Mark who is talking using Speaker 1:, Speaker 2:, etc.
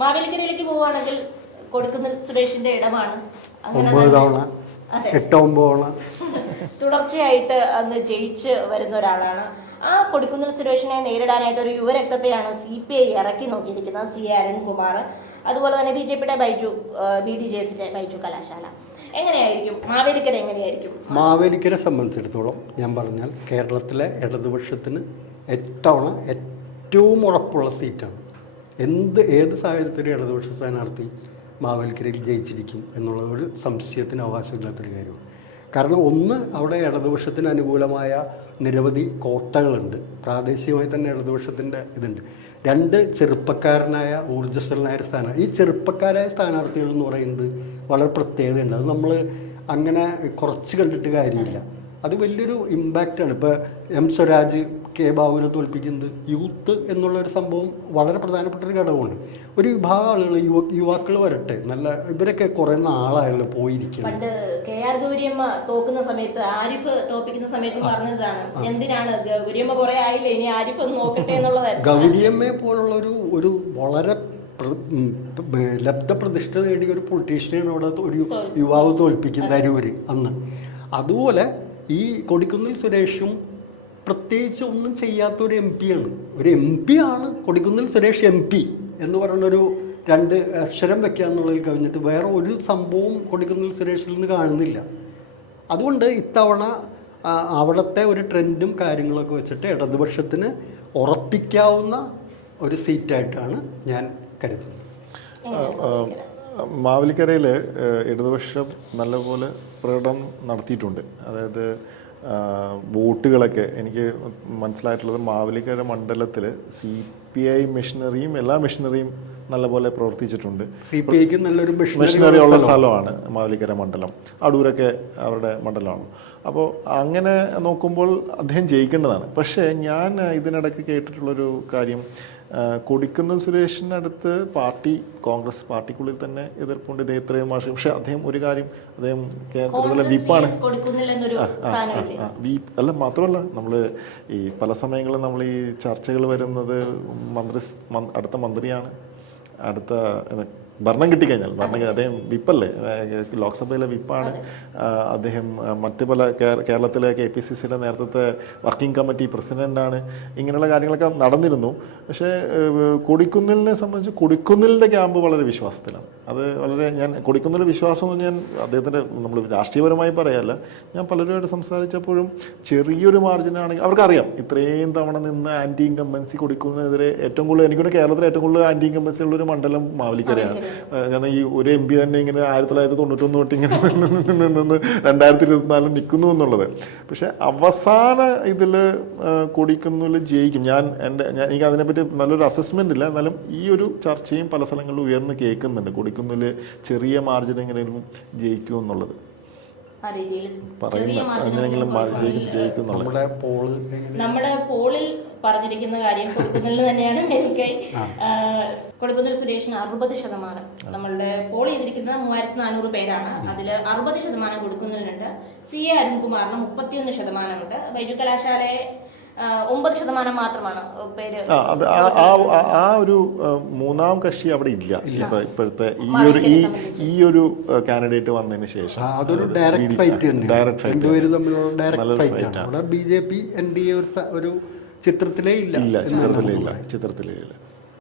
Speaker 1: മാവേലിക്കരയിലേക്ക് പോവുകയാണെങ്കിൽ കൊടുക്കുന്ന സുരേഷിന്റെ ഇടമാണ്. അങ്ങനെ തുടർച്ചയായിട്ട് അന്ന് ജയിച്ച് വരുന്ന ഒരാളാണ്. ആ കൊടുക്കുന്ന സുരേഷിനെ നേരിടാനായിട്ട് ഒരു യുവരക്തത്തെയാണ് സി പി ഐ ഇറക്കി നോക്കിയിരിക്കുന്നത് സി അരുൺകുമാർ. അതുപോലെ തന്നെ ബി ജെ പിയുടെ ബൈജു ബി ഡി ജെ എസിന്റെ ബൈജു കലാശാല. എങ്ങനെയായിരിക്കും? മാവേലിക്കര എങ്ങനെയായിരിക്കും?
Speaker 2: മാവേലിക്കരെ സംബന്ധിച്ചിടത്തോളം ഞാൻ പറഞ്ഞാൽ കേരളത്തിലെ ഇടതുപക്ഷത്തിന് എത്തവണ ഏറ്റവും ഉറപ്പുള്ള സീറ്റാണ്. എന്ത് ഏത് സാഹചര്യത്തിലും ഇടതുപക്ഷ സ്ഥാനാർത്ഥി മാവേലിക്കരയിൽ ജയിച്ചിരിക്കും എന്നുള്ള ഒരു സംശയത്തിന് അവകാശമില്ലാത്തൊരു കാര്യമാണ്. കാരണം ഒന്ന് അവിടെ ഇടതുപക്ഷത്തിന് അനുകൂലമായ നിരവധി കോട്ടകളുണ്ട്. പ്രാദേശികമായി തന്നെ ഇടതുപക്ഷത്തിന്റെ ഇതുണ്ട്. രണ്ട് ചെറുപ്പക്കാരനായ ഊർജസ്വലനായ സ്ഥാനാർത്ഥി സ്ഥാനം ഈ ചെറുപ്പക്കാരായ സ്ഥാനാർത്ഥികൾ എന്ന് പറയുന്നത് വളരെ പ്രത്യേകതയുണ്ട്. അത് നമ്മൾ അങ്ങനെ കുറച്ച് കണ്ടിട്ട് കാര്യമില്ല. അത് വലിയൊരു ഇമ്പാക്റ്റാണ് ഇപ്പോൾ എം സ്വരാജ് കെ ബാബുവിനെ തോൽപ്പിക്കുന്നത് യൂത്ത് എന്നുള്ള ഒരു സംഭവം വളരെ പ്രധാനപ്പെട്ട ഒരു ഘടകമാണ്. ഒരു വിഭാഗം ആളുകൾ യുവ യുവാക്കൾ വരട്ടെ. നല്ല ഇവരൊക്കെ കുറെ നാളായല്ലോ പോയിരിക്കുന്നത്.
Speaker 1: പണ്ട് കെ ആർ ഗൗരിയമ്മ തോക്കുന്ന സമയത്ത് ആരിഫ് തോപ്പിക്കുന്ന സമയത്ത് പറഞ്ഞതാണ് എന്തിനാണ് ഗൗരിയമ്മ കുറെ ആയില്ലേ ഇനി ആരിഫ് ഒന്ന് നോക്കട്ടെ എന്നുള്ളതായിരുന്നു.
Speaker 2: ഗൗരിയമ്മയെ പോലുള്ള ഒരു ഒരു വളരെ ലബ്ധപ്രതിഷ്ഠ നേടിയ ഒരു പൊളിറ്റീഷ്യനോട് അവിടെ ഒരു യുവാവ് തോൽപ്പിക്കുന്ന അരൂര് അന്ന്. അതുപോലെ ഈ കൊടിക്കുന്നിൽ സുരേഷും പ്രത്യേകിച്ച് ഒന്നും ചെയ്യാത്ത ഒരു എം ആണ്. ഒരു എം പി ആണ് കൊടിക്കുന്നിൽ സുരേഷ് എം പി എന്ന് പറയുന്നൊരു രണ്ട് അക്ഷരം വെക്കുക എന്നുള്ളതിൽ കഴിഞ്ഞിട്ട് വേറെ ഒരു സംഭവം കൊടിക്കുന്നിൽ സുരേഷിൽ നിന്ന് കാണുന്നില്ല. അതുകൊണ്ട് ഇത്തവണ അവിടുത്തെ ഒരു ട്രെൻഡും കാര്യങ്ങളൊക്കെ വെച്ചിട്ട് ഇടതുപക്ഷത്തിന് ഉറപ്പിക്കാവുന്ന ഒരു സീറ്റായിട്ടാണ് ഞാൻ കരുതുന്നത്.
Speaker 3: മാവേലിക്കരയിൽ ഇടതുപക്ഷം നല്ലപോലെ പ്രകടനം നടത്തിയിട്ടുണ്ട്. അതായത് വോട്ടുകളൊക്കെ എനിക്ക് മനസ്സിലായിട്ടുള്ളത് മാവലിക്കര മണ്ഡലത്തിൽ സി പി ഐ മെഷീനറിയും എല്ലാ മെഷീനറിയും നല്ലപോലെ പ്രവർത്തിച്ചിട്ടുണ്ട്.
Speaker 2: സി പി ഐക്ക് നല്ലൊരു
Speaker 3: മെഷീനറി ഉള്ള സ്ഥലമാണ് മാവലിക്കര മണ്ഡലം. അടൂരൊക്കെ അവരുടെ മണ്ഡലമാണ്. അപ്പോൾ അങ്ങനെ നോക്കുമ്പോൾ അദ്ദേഹം ജയിക്കേണ്ടതാണ്. പക്ഷേ ഞാൻ ഇതിനിടയ്ക്ക് കേട്ടിട്ടുള്ളൊരു കാര്യം കൊടിക്കുന്നിൽ സുരേഷിന്റെ അടുത്ത് പാർട്ടി കോൺഗ്രസ് പാർട്ടിക്കുള്ളിൽ തന്നെ എതിർപ്പുണ്ട്. ഇത് ഇത്രയും വർഷം പക്ഷേ അദ്ദേഹം ഒരു കാര്യം അദ്ദേഹം കേന്ദ്രത്തിലെ വിപ്പാണ് വി അല്ല മാത്രമല്ല നമ്മൾ ഈ പല സമയങ്ങളിലും നമ്മൾ ഈ ചർച്ചകൾ വരുന്നത് മന്ത്രി അടുത്ത മന്ത്രിയാണ്. അടുത്ത ഭരണം കിട്ടിക്കഴിഞ്ഞാൽ ഭരണം അദ്ദേഹം വിപ്പല്ലേ? ലോക്സഭയിലെ വിപ്പാണ്. അദ്ദേഹം മറ്റു പല കേരളത്തിലെ കെ പി സി സിയുടെ നേതൃത്വത്തെ വർക്കിംഗ് കമ്മിറ്റി പ്രസിഡന്റാണ്. ഇങ്ങനെയുള്ള കാര്യങ്ങളൊക്കെ നടന്നിരുന്നു. പക്ഷേ കൊടിക്കുന്നിലിനെ സംബന്ധിച്ച് കൊടിക്കുന്നിലിന്റെ ക്യാമ്പ് വളരെ വിശ്വാസത്തിലാണ്. അത് വളരെ ഞാൻ കൊടിക്കുന്നിൽ വിശ്വാസം എന്ന് ഞാൻ അദ്ദേഹത്തിന്റെ നമ്മൾ രാഷ്ട്രീയപരമായി പറയാല്ല. ഞാൻ പലരുമായിട്ട് സംസാരിച്ചപ്പോഴും ചെറിയൊരു മാർജിനാണെങ്കിൽ അവർക്കറിയാം ഇത്രയും തവണ നിന്ന് ആന്റി ഇൻകമ്പൻസി കൊടുക്കുന്നതിനെതിരെ ഏറ്റവും കൂടുതൽ എനിക്കൊരു കേരളത്തിൽ ഏറ്റവും കൂടുതൽ ആന്റി ഇൻകമ്പൻസി ഉള്ളൊരു മണ്ഡലം മാവലിക്കരയാണ്. കാരണം ഈ ഒരു എം പി തന്നെ ഇങ്ങനെ ആയിരത്തി തൊള്ളായിരത്തി തൊണ്ണൂറ്റൊന്ന് തൊട്ട് ഇങ്ങനെ നിന്ന് നിന്ന് രണ്ടായിരത്തി ഇരുപത്തിനാലിൽ നിൽക്കുന്നു എന്നുള്ളത്. പക്ഷെ അവസാന ഇതിൽ കൊടിക്കുന്നിൽ ജയിക്കും. ഞാൻ എന്റെ ഞാൻ എനിക്ക് അതിനെപ്പറ്റി നല്ലൊരു അസസ്മെന്റ് ഇല്ല. എന്നാലും ഈ ഒരു ചർച്ചയും പല സ്ഥലങ്ങളിലും ഉയർന്ന് കേൾക്കുന്നുണ്ട്. കൊടിക്കുന്നിൽ ചെറിയ മാർജിൻ എങ്ങനെയെങ്കിലും
Speaker 1: മാർജിനെങ്കിലും
Speaker 3: ജയിക്കും ജയിക്കും എന്നുള്ളത്
Speaker 2: നമ്മുടെ പോളിൽ
Speaker 1: നമ്മുടെ പോളിൽ പറഞ്ഞിരിക്കുന്ന കാര്യം കൊടുക്കുന്നതിൽ തന്നെയാണ് മേൽക്കൈ. കൊടുക്കുന്നതിൽ സുരേഷിന് അറുപത് ശതമാനം. നമ്മളുടെ പോൾ ചെയ്തിരിക്കുന്ന മൂവായിരത്തി നാനൂറ് പേരാണ്. അതിൽ അറുപത് ശതമാനം കൊടുക്കുന്നതിലുണ്ട്. സി എ അരുൺകുമാറിന് മുപ്പത്തിയൊന്ന് ശതമാനമുണ്ട്. വൈദ്യുത കലാശാലയെ ഒമ്പത് ശതമാനം മാത്രമാണ് പേര്
Speaker 3: ആ ഒരു മൂന്നാം കക്ഷി അവിടെ ഇല്ല. ഇപ്പൊ ഇപ്പോഴത്തെ ഈ ഒരു ഈ ഈ ഒരു കാൻഡിഡേറ്റ് വന്നതിന് ശേഷം.
Speaker 2: അതൊരു ഡയറക്റ്റ് ഫൈറ്റ്
Speaker 3: ഡയറക്റ്റ് ഫൈറ്റ്
Speaker 2: രണ്ടുപേരും തമ്മിലുള്ള ഡയറക്റ്റ് ഫൈറ്റ് ആണ്. അവിടെ B J P N D A ഒരു ചിത്രത്തിലേ ഇല്ല.
Speaker 3: ഇല്ല ചിത്രത്തിലേ ഇല്ല. ചിത്രത്തിലേ ഇല്ല.